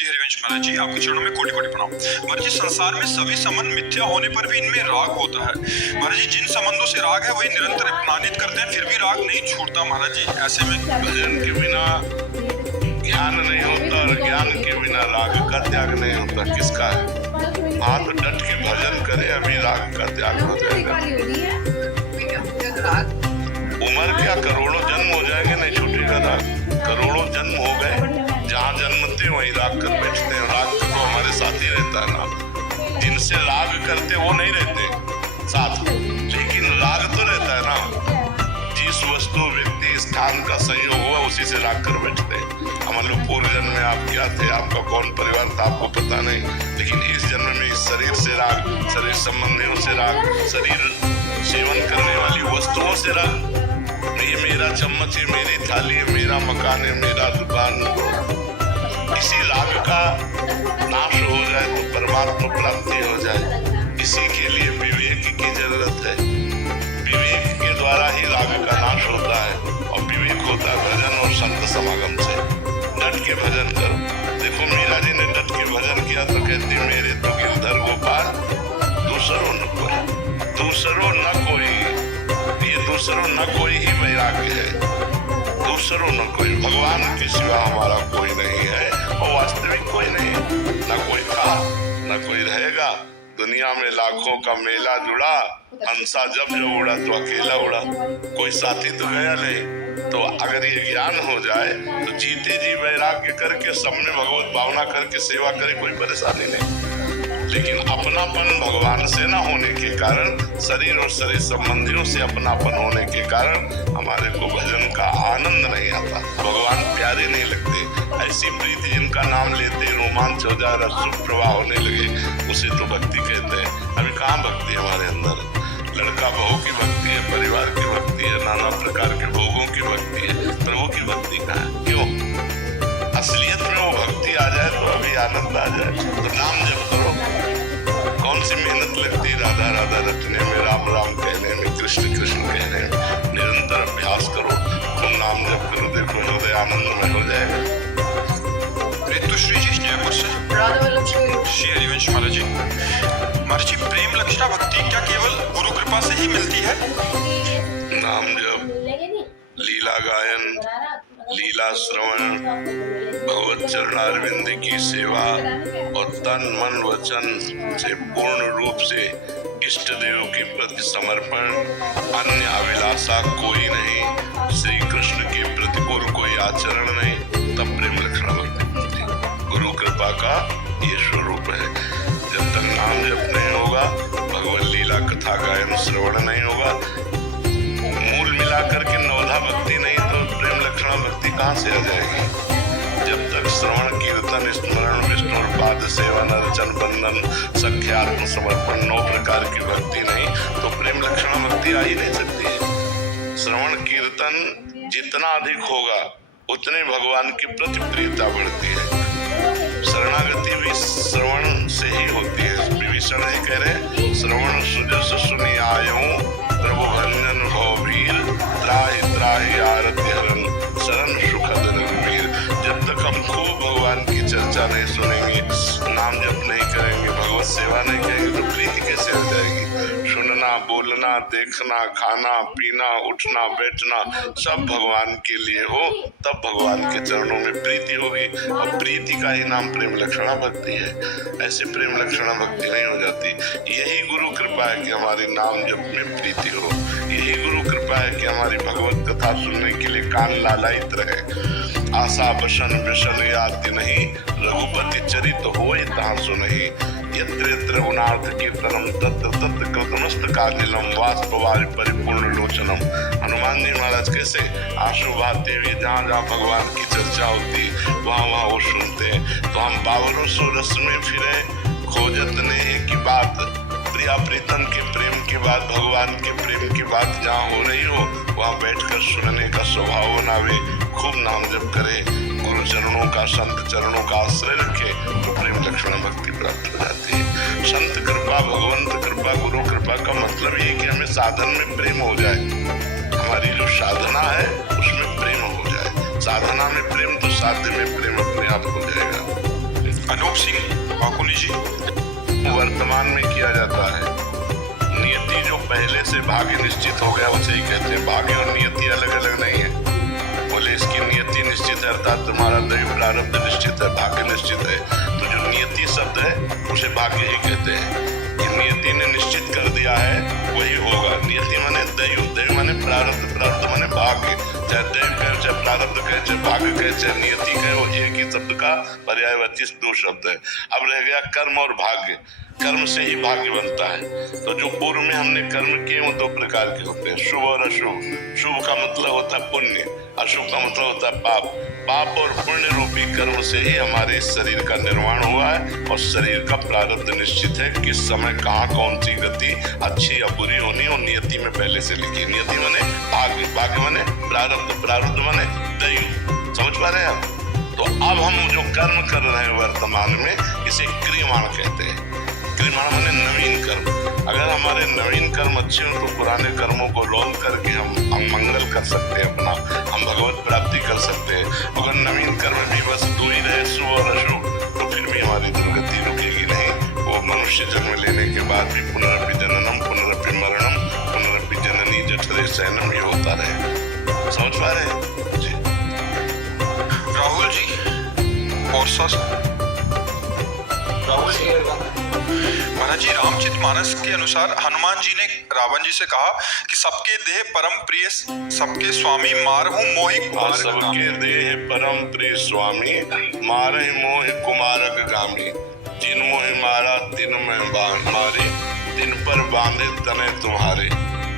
श्री हरिवंश महाराज जी, आपके चरणों में कोटि कोटि प्रणाम। महाराज जी, संसार में सभी संबंध मिथ्या होने पर भी इनमें राग होता है। महाराज जी, जिन संबंधों से राग है वही निरंतर अपमानित करते हैं, फिर भी राग नहीं छूटता। महाराज जी, ऐसे में भजन के बिना ज्ञान नहीं होता और ज्ञान के बिना राग का त्याग नहीं होता। किसका है? हाथ डट के भजन करे, अभी राग का त्याग हो जाएगा। उम्र क्या करोड़ों जन्म हो जाएंगे, नहीं छूटेगा राग। करोड़ों जन्म हो गए, जहाँ जन्मते वहीं राग कर बैठते हैं। राग तो हमारे साथ ही रहता है ना। जिनसे राग करते वो नहीं रहते साथ, लेकिन राग तो रहता है ना। जिस वस्तु व्यक्ति स्थान का संयोग हुआ उसी से राग कर बैठते हैं। मान लो पूर्व जन्म में आप क्या थे, आपका कौन परिवार था, आपको पता नहीं, लेकिन इस जन्म में इस शरीर से राग, शरीर संबंधियों से राग, शरीर सेवन करने वाली वस्तुओं से राग। ये मेरा चम्मच है, मेरी थाली है, मेरा मकान है, मेरा दुकान। इसी राग का नाश हो जाए तो परमात्मा प्राप्ति हो जाए। इसी के लिए विवेक की जरूरत है। विवेक के द्वारा ही राग का नाश होता है, और विवेक होता है भजन और संत समागम से। डट के भजन करो। देखो मीरा जी ने डट के भजन किया तो कहती, मेरे तो गिरधर गोपाल दूसरों न कोई, दूसरों न कोई। ये दूसरों न कोई ही वैराग्य है। दूसरों न कोई, भगवान के सिवा हमारा कोई नहीं है, और वास्तविक कोई नहीं। न कोई था न कोई रहेगा। दुनिया में लाखों का मेला जुड़ा, हंसा जब उड़ा तो अकेला उड़ा, कोई साथी तो गया नहीं। तो अगर ये ज्ञान हो जाए तो जीते जी वैराग्य करके सब में भगवत भावना करके सेवा करे, कोई परेशानी नहीं। लेकिन अपनापन भगवान से न होने के कारण, शरीर और शरीर संबंधियों से अपनापन होने के कारण हमारे को भजन का आनंद नहीं आता, भगवान प्यारे नहीं लगते। ऐसी प्रीति जिनका नाम लेते रोमांच हो जाए, रस प्रवाह होने लगे, उसे तो भक्ति कहते हैं। अभी कहाँ भक्ति हमारे अंदर? लड़का बहू की भक्ति है, परिवार की भक्ति है, नाना प्रकार के भोगों की भक्ति है, प्रभु की भक्ति कहाँ है? क्यों? असलियत में वो भक्ति आ जाए तो अभी आनंद आ जाए। तो नाम जप करो। कौन सी मेहनत लगती राधा राधा रटने में, राम राम कहने में, कृष्ण कृष्ण कहने में। निरंतर अभ्यास करो, तुम नाम जप करो, देखो हृदय आनंदमय हो जाएगा। ऋतुश्री जी जयपुर से। श्री हरिवंश महाराज जी, महाराज जी, प्रेम लक्षणा भक्ति क्या केवल गुरु कृपा से ही मिलती है? नाम जप, लीला गायन, लीला श्रवण, भगवत चरणारविंद की सेवा और तन मन वचन से पूर्ण रूप से इष्ट देव के प्रति समर्पण, अन्य अभिलाषा कोई नहीं, श्री कृष्ण के प्रति और कोई आचरण नहीं, तब प्रेम लक्षणा भक्ति मिलती है। गुरु कृपा का ये स्वरूप है। जब तक नाम जप नहीं होगा, भगवत लीला कथा गायन श्रवण नहीं होगा, मूल मिलाकर के नवधा भक्ति नहीं, तो प्रेम लक्षणा भक्ति कहाँ से आ जाएगी? जब तक श्रवण कीर्तन स्मरण विष्णु पाद सेवन अर्चन बंधन सख्यात्म समर्पण 9 प्रकार की भक्ति नहीं, तो प्रेम लक्षणा भक्ति आ ही नहीं सकती। श्रवण कीर्तन जितना अधिक होगा उतने भगवान की प्रति प्रियता बढ़ती है। शरणागति भी श्रवण से ही होती है। विभीषण जी कह रहे, श्रवण सुजस सुनि आयऊं, प्रभु भंजन भवभीर, त्राहि त्राहि आरति हरन, शरण सुखद रघुवीर। जब तक हम खूब भगवान की चर्चा नहीं सुनेंगे, नाम जप नहीं करेंगे, भगवत सेवा नहीं करेंगे, तो प्रीति कैसे हो जाएगी? सुनना, बोलना, देखना, खाना, पीना, उठना, बैठना सब भगवान के लिए हो, तब भगवान के चरणों में प्रीति होगी, और प्रीति का ही नाम प्रेम लक्षणा भक्ति है। ऐसे प्रेम लक्षणा भक्ति नहीं हो जाती। यही गुरु कृपा है कि हमारी नाम जप में प्रीति हो। यही गुरु कृपा है कि हमारी भगवत कथा सुनने के लिए कान लालायित रहे। आशा बसन व्यसन याति नहीं, रघुपति चरित होए तहाँ सुनहि। यत्र यत्र गुणार्थ कीर्तनम तत्र तत्र कृतमस्त कालिलम वाष्पवारि परिपूर्ण लोचनम। हनुमान जी महाराज कैसे आंसू बहाते हुए जहाँ जहाँ भगवान की चर्चा होती वहाँ वहाँ वो सुनते। तो हम 5200 रस में फिरे, खोजत नेह की बात, प्रिया प्रीतम के प्रेम की बात, भगवान के प्रेम की बात जहाँ हो रही हो वहाँ बैठकर सुनने का स्वभाव बनावे। खूब नाम जप करे, गुरु चरणों का, संत चरणों का आश्रय रखे, तो प्रेम लक्षणा भक्ति प्राप्त हो जाती है। संत कृपा, भगवंत कृपा, गुरु कृपा का मतलब ये कि हमें साधन में प्रेम हो जाए। हमारी जो साधना है उसमें प्रेम हो जाए। साधना में प्रेम तो साध्य में प्रेम अपने आप हो जाएगा। वर्तमान में किया जाता है। नियति जो पहले से भाग्य निश्चित हो गया उसे ही कहते हैं। भाग्य और नियति अलग अलग नहीं है। बोले इसकी नियति निश्चित है अर्थात तुम्हारा दैव प्रारब्ध निश्चित है, भाग्य निश्चित है। तो जो नियति शब्द है उसे भाग्य ही कहते हैं। कि नियति ने निश्चित कर दिया है वही होगा। नियति माने दैव, दैव माने प्रारब्ध, प्रारब्ध माने भाग्य। चाहे दैव कहे, चाहे प्रारब्ध कहे, चाहे भाग्य कहे, चाहे नियति कहे, वो एक ही शब्द का पर्यायवाची दो शब्द है। अब रह गया कर्म और भाग्य। कर्म से ही भाग्य बनता है। तो जो पूर्व में हमने कर्म किए वो दो प्रकार के होते हैं, शुभ और अशुभ। शुभ का मतलब होता है पुण्य, अशुभ का मतलब होता है पाप। पाप और पुण्य रूपी कर्म से ही हमारे इस शरीर का निर्माण हुआ है और शरीर का प्रारब्ध निश्चित है। किस समय कहाँ कौन सी गति अच्छी या बुरी होनी और नियति में पहले से लिखी। नियति माने भाग्य, भाग्य माने प्रारब्ध, प्रारब्ध माने दैव। समझ पा रहे हैं आप? तो अब हम जो कर्म कर रहे हैं वर्तमान में इसे क्रियमाण कहते हैं। क्रियमाण माने नवीन कर्म। अगर हमारे नवीन कर्म अच्छे हो तो पुराने कर्मों को रोल करके हम मंगल कर सकते हैं अपना, हम भगवत प्राप्ति कर सकते हैं। अगर नवीन कर्म भी बस दो ही रहे, शुभ और अशुभ, तो फिर भी हमारी दुर्गति रुकेगी नहीं। वो मनुष्य जन्म लेने के बाद भी पुनरपि जननम पुनरपि मरणम पुनरपि जननी जठरे शयनम ये होता रहे। समझ पा रहे हैं जी? राहुल जी और राहुल जी, महाराज जी, रामचरित मानस के अनुसार हनुमान जी ने रावण जी से कहा कि सबके देह परम प्रिय सबके स्वामी मारहु मोहि कुमारक। सबके देह परम प्रिय स्वामी मारहि मोहि कुमारक गामी। जिन मोहि मारा तिन में मारे, दिन पर बांधे तने तुम्हारे।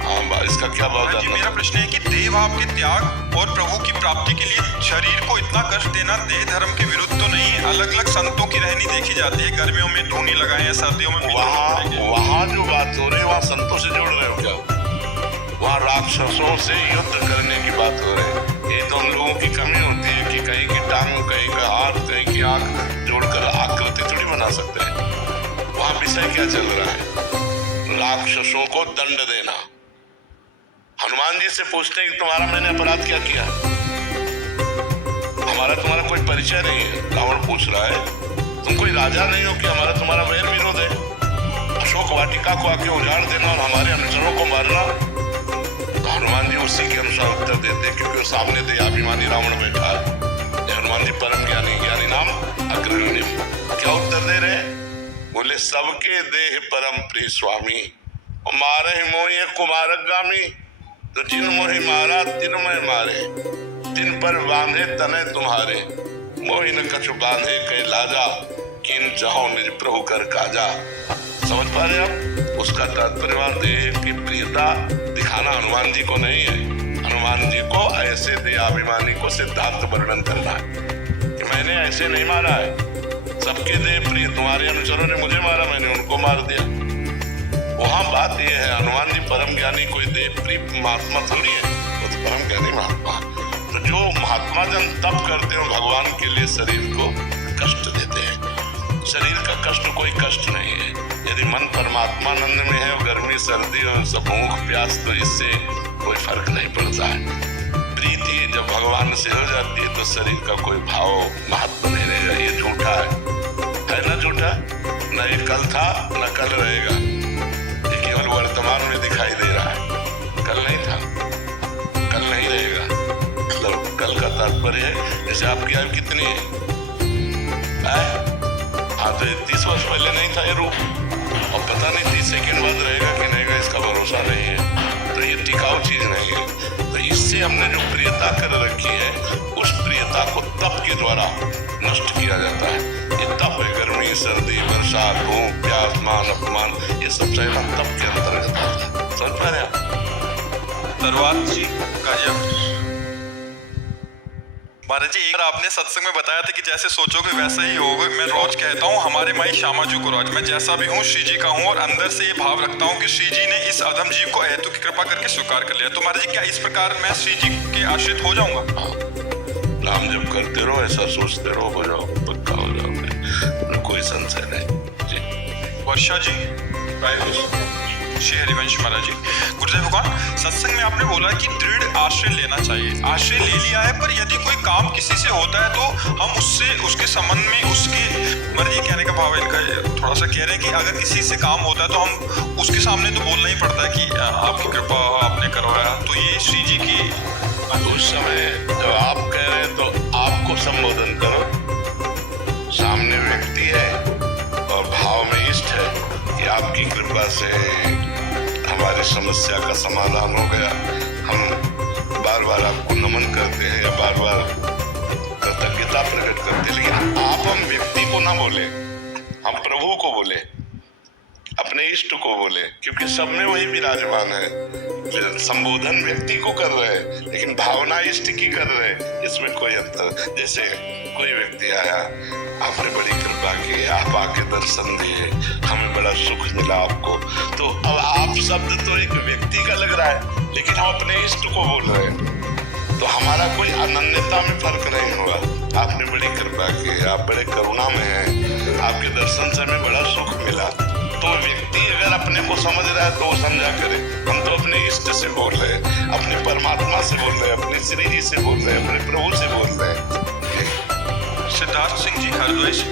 हाँ, इसका क्या बात है? मेरा प्रश्न है कि देह भाव के त्याग और प्रभु की प्राप्ति के लिए शरीर को इतना कष्ट देना देह धर्म के विरुद्ध तो नहीं? अलग अलग संतों की रहनी देखी जाती है, गर्मियों में धूनी लगाए या सर्दियों में। वहाँ जो बात हो रही है वहाँ संतों से जोड़ रहे हो क्या? वहाँ राक्षसों से युद्ध करने की बात हो रही है। ये तो हम लोगों की कमी होती है कि कहीं की टांग, कहीं का हाथ, कहीं की आंख जोड़कर आकृति थोड़ी बना सकते हैं। वहाँ विषय क्या चल रहा है? राक्षसों को दंड देना। हनुमान जी से पूछते हैं कि तुम्हारा मैंने अपराध क्या किया? हमारा तुम्हारा कोई परिचय नहीं है। रावण पूछ रहा है तुम कोई राजा नहीं हो कि हमारा तुम्हारा वैर विरोध है? अशोक वाटिका को आके उजाड़ देना और हमारे अनुचरों को मारना। तो हनुमान जी उसी के अनुसार उत्तर देते हैं क्योंकि सामने देहाभिमानी रावण बैठा है। हनुमान जी परम ज्ञानी, ज्ञानी नाम अग्रगण्य। क्या उत्तर दे रहे हैं? बोले सबके देह परम प्रिय स्वामी मारे मोहि कुमारक गामी। तो जिन मोहि मारा तिन में मारे, तिन पर बांधे तने तुम्हारे। मोहि न कछु बांधे कहीं लाजा, किन चाहो निज प्रभु कर काजा। समझ पा रहे आप? उसका तात्पर्य देह की प्रियता दिखाना हनुमान जी को नहीं है। हनुमान जी को ऐसे देहाभिमानी को सिद्धांत वर्णन करना है कि मैंने ऐसे नहीं मारा है। सबके देह प्रिय, तुम्हारे अनुचरों ने मुझे मारा, मैंने उनको मार दिया। वहाँ बात यह है हनुमान जी परम ज्ञानी कोई देव प्रिय महात्मा थोड़ी है, वो तो परम ज्ञानी महात्मा। तो जो महात्मा जन तप करते हो भगवान के लिए शरीर को कष्ट देते हैं। शरीर का कष्ट कोई कष्ट नहीं है। यदि मन परमात्मानंद में है और गर्मी सर्दी और सब भूख प्यास, तो इससे कोई फर्क नहीं पड़ता है। प्रीति जब भगवान से हो जाती है तो शरीर का कोई भाव महत्व नहीं रहेगा। ये झूठा है ना? झूठा न ये कल था न कल रहेगा, केवल वर्तमान में दिखाई दे रहा है। कल नहीं था, कल नहीं रहेगा। मतलब कल का तात्पर्य है जैसे आपकी आयु कितनी है? हाँ, तो 30 वर्ष पहले नहीं था ये रूप, और पता नहीं 30 सेकंड बाद रहेगा कि नहीं, इसका भरोसा नहीं है। तो ये टिकाऊ चीज नहीं है। तो इससे हमने जो प्रियता कर रखी है उस प्रियता को तप के द्वारा नष्ट किया जाता है। ये तप है, गर्मी सर्दी वर्षा धूप प्यास मान अपमान, ये सब चाहे तप के अंतर्गत आता है। समझ पा रहे हैं? धन्यवाद जी। महाराज जी, एक बार आपने सत्संग में बताया था कि जैसे सोचोगे वैसा ही होगा। मैं रोज कहता हूँ हमारे माई श्यामा जी को रोज, मैं जैसा भी हूँ श्री जी का हूँ, और अंदर से ये भाव रखता हूँ कि श्री जी ने इस अधम जीव को हेतु की कृपा करके स्वीकार कर लिया। तो महाराज जी, क्या इस प्रकार मैं श्री जी के आश्रित हो जाऊंगा? नाम जब करते रहो, ऐसा सोचते रहो, हो जाओ, पक्का हो जाओगे, कोई संशय नहीं जी। वर्षा जी, श्री हरिवंश महाराज जी, गुरुदेव भगवान, सत्संग में आपने बोला कि दृढ़ आश्रय लेना चाहिए। आश्रय ले लिया है, पर यदि कोई काम किसी से होता है तो हम उससे उसके संबंध में उसके महाराज ये कहने का भाव है इनका, थोड़ा सा कह रहे हैं कि अगर किसी से काम होता है तो हम उसके सामने तो बोलना ही पड़ता है कि आपकी कृपा आपने करवाया, तो ये श्री जी की उस समय जब आप कह रहे हैं तो आपको संबोधन करो, सामने व्यक्ति है और भाव में इष्ट है कि आपकी कृपा से हमारी समस्या का समाधान हो गया। हम बार बार आपको नमन करते हैं या बार बार कृतज्ञता प्रकट करते हैं, लेकिन आप हम व्यक्ति को ना बोले, हम प्रभु को बोले, अपने इष्ट को बोले, क्योंकि सब में वही विराजमान है। संबोधन व्यक्ति को कर रहे हैं लेकिन भावना इष्ट की कर रहे हैं, इसमें कोई अंतर। जैसे कोई व्यक्ति आया, आपने बड़ी कृपा की, आप आके दर्शन दिए, हमें बड़ा सुख मिला आपको, तो अब आप शब्द तो एक व्यक्ति का लग रहा है लेकिन हम अपने इष्ट को बोल रहे हैं, तो हमारा कोई अनन्यता में फर्क नहीं होगा। आपने बड़ी कृपा की, आप बड़े करुणा में हैं, आपके दर्शन से हमें बड़ा सुख मिला। तो व्यक्ति अगर अपने को समझ रहा है तो वो समझा करे। हम तो अपने इष्ट से बोल रहे हैं, अपने परमात्मा से बोल रहे हैं, अपने श्री जी से बोल रहे हैं, अपने प्रभु से बोल रहे हैं। सिद्धार्थ सिंह जी हरदोई से।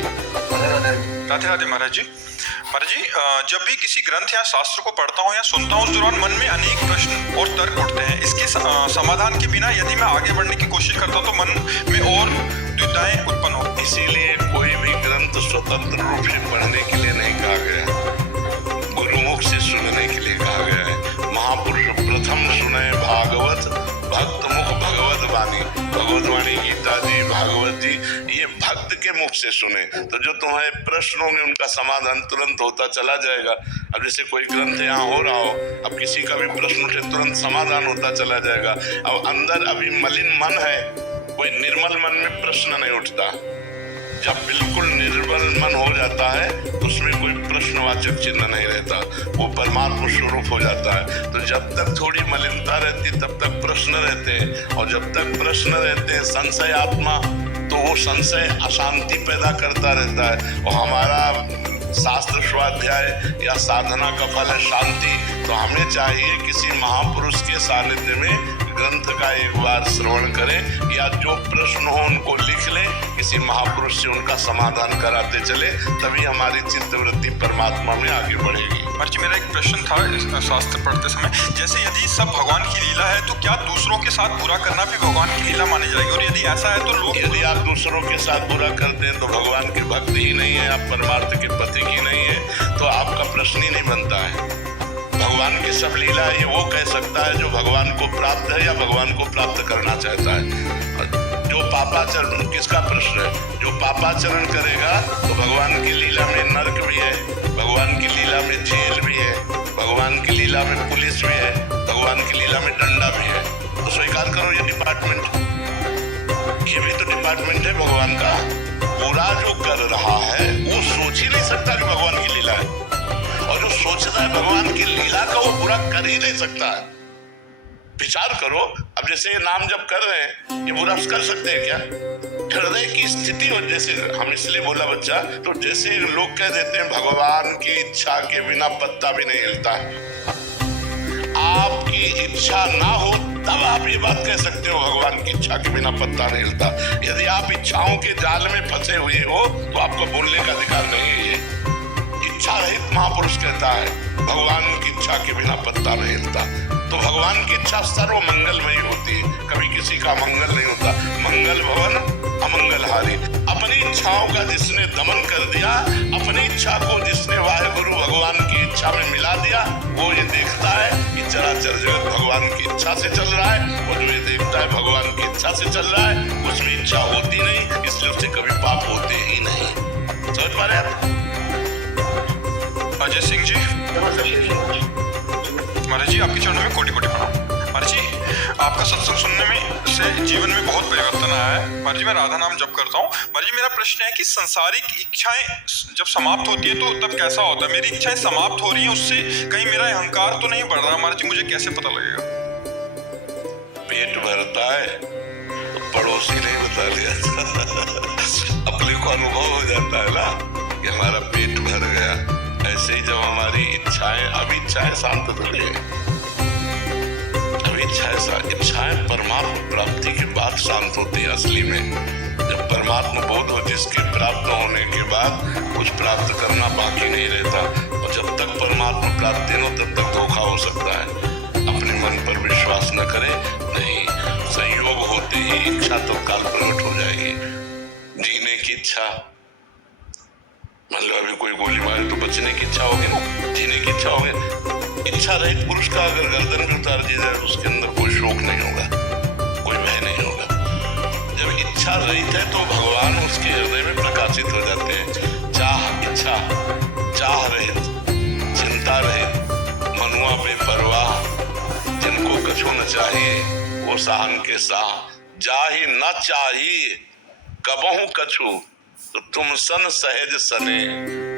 राधे राधे महाराज जी। महाराज जी, जब भी किसी ग्रंथ या शास्त्र को पढ़ता हूँ या सुनता हूँ उस दौरान मन में अनेक प्रश्न और तर्क उठते हैं। इसके समाधान के बिना यदि मैं आगे बढ़ने की कोशिश करता हूँ तो मन में और दुविधाएं उत्पन्न हो। इसीलिए कोई भी ग्रंथ स्वतंत्र रूप से पढ़ने के लिए नहीं कहा गया, गुरुमुख से सुनने के लिए कहा गया है। महापुरुष प्रथम सुने भागवत, भक्त मुख भगवत वाणी। भगवत वाणी गीता जी, भागवत जी, ये भक्त के मुख से सुने तो जो तुम्हारे प्रश्न होंगे उनका समाधान तुरंत होता चला जाएगा। अब जैसे कोई ग्रंथ यहाँ हो रहा हो, अब किसी का भी प्रश्न उठे तुरंत समाधान होता चला जाएगा। अब अंदर अभी मलिन मन है, कोई निर्मल मन में प्रश्न नहीं उठता। जब बिल्कुल निर्मल मन हो जाता है तो उसमें कोई प्रश्नवाचक चिन्ह नहीं रहता, वो परमात्मा स्वरूप हो जाता है। तो जब तक थोड़ी मलिनता रहती तब तक प्रश्न रहते हैं, और जब तक प्रश्न रहते हैं संशय आत्मा, तो वो संशय अशांति पैदा करता रहता है। और हमारा शास्त्र स्वाध्याय या साधना का फल है शांति, तो हमें चाहिए किसी महापुरुष के सानिध्य में ग्रंथ का एक बार श्रवण करें, या जो प्रश्न हो उनको लिख लें, किसी महापुरुष से उनका समाधान कराते चले, तभी हमारी चित्तवृत्ति परमात्मा में आगे बढ़ेगी। महाराज जी, मेरा एक प्रश्न था इस शास्त्र पढ़ते समय, जैसे यदि सब भगवान की लीला है तो क्या दूसरों के साथ बुरा करना भी भगवान की लीला मानी जाएगी? और यदि ऐसा है तो लोग, यदि आप दूसरों के साथ बुरा करते हैं तो भगवान की भक्ति ही नहीं है, आप परमार्थ के पति ही नहीं है, तो आपका प्रश्न ही नहीं बनता है। भगवान की सब लीला ये वो कह सकता है जो भगवान को प्राप्त है या भगवान को प्राप्त करना चाहता है। जो पापाचरण, किसका प्रश्न है? जो पापाचरण करेगा तो भगवान की लीला में नरक भी है, भगवान की लीला में जेल भी है, भगवान की लीला में पुलिस भी है, भगवान की लीला में डंडा भी है। तो स्वीकार करो ये डिपार्टमेंट, ये भी तो डिपार्टमेंट है भगवान का। बुरा जो कर रहा है वो सोच ही नहीं सकता कि भगवान की लीला है, और जो सोचता है भगवान की लीला का वो बुरा कर ही नहीं सकता है। विचार करो, अब जैसे ये नाम जब कर रहे हैं, ये बुरा कर सकते हैं क्या? हृदय की स्थिति हो, जैसे हम इसलिए बोला बच्चा, तो जैसे लोग कह देते हैं भगवान की इच्छा के बिना पत्ता भी नहीं हिलता है। आपकी इच्छा ना हो तब आप ये बात कह सकते हो भगवान की इच्छा के बिना पत्ता नहीं हिलता। यदि आप इच्छाओं के जाल में फंसे हुए हो तो आपको बोलने का अधिकार नहीं है। ये इच्छा रहित महापुरुष कहता है भगवान की इच्छा के बिना पत्ता नहीं हिलता। तो भगवान की इच्छा सर्व मंगलमयी होती है, कभी किसी का मंगल नहीं होता। मंगल भवन अमंगलहारी। अपनी इच्छाओं का जिसने दमन कर दिया, अपनी इच्छा को जिसने वाहेगुरु भगवान की इच्छा में मिला दिया, वो ये देखता है कि चराचर जगत भगवान की इच्छा से चल रहा है। और जो ये देखता है भगवान की इच्छा से चल रहा है, उसमें इच्छा होती नहीं, इसलिए उससे कभी पाप होते ही नहीं। समझ पा रहे आप? अजय सिंह जी, महाराज जी आपके चरणों में कोटि कोटि प्रणाम। महाराज जी, आपका सत्संग सुनने में से जीवन में बहुत परिवर्तन आया है। महाराज जी, मैं राधा नाम जप करता हूँ। महाराज जी, मेरा प्रश्न है कि संसारिक इच्छाएं जब समाप्त होती है तो तब कैसा होता है? मेरी इच्छाएं समाप्त हो रही हैं, उससे कहीं मेरा अहंकार तो नहीं बढ़ रहा? महाराज जी, मुझे कैसे पता लगेगा? पेट भरता है तो पड़ोसी नहीं बता दिया अपने को अनुभव हो जाता है ना कि हमारा पेट भर गया। ऐसे ही जब हमारी इच्छाएं, अब इच्छाएं शांत थोड़ी है, अब इच्छाएं परमात्मा प्राप्ति के बाद शांत होती है। असली में जब परमात्मा बोध हो जिसके प्राप्त होने के बाद कुछ प्राप्त करना बाकी नहीं रहता। और जब तक परमात्मा प्राप्ति न हो तब तक धोखा हो सकता है। अपने मन पर विश्वास न करें, नहीं, संयोग होते ही इच्छा तत्काल प्रकट हो जाएगी। जीने की इच्छा, मतलब अभी कोई गोली मारे तो बचने की इच्छा होगी ना, जीने की इच्छा होगी। इच्छा रहित पुरुष का अगर गर्दन भी उतार दी जाए उसके अंदर कोई शोक नहीं होगा, कोई भय नहीं होगा। जब इच्छा रहित है तो भगवान उसके हृदय में प्रकाशित हो जाते हैं। चाह इच्छा, चाह रहित, चिंता रहित, मनुआ बेपरवाह, जिनको कछु न चाहिए वो साहन के साह, जाहि न चाहिए कबहु कछु, तो तुम सन सहज सने,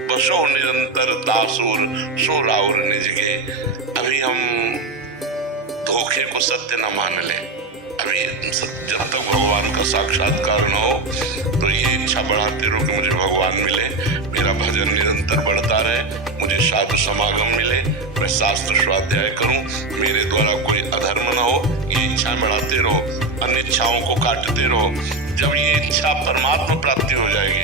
बसो निरंतर दासुर, सो राउर निज के। अभी हम धोखे को सत्य न मान ले। अभी जब तक भगवान का साक्षात्कार न हो तो ये इच्छा बढ़ाते रहो कि मुझे भगवान मिले, मेरा भजन निरंतर बढ़ता रहे, मुझे साधु समागम मिले, मैं शास्त्र स्वाध्याय करूं, मेरे द्वारा कोई अधर्म न हो, ये इच्छा बढ़ाते रहो, अन्य इच्छाओं को काटते रहो। जब ये इच्छा परमात्मा प्राप्ति हो जाएगी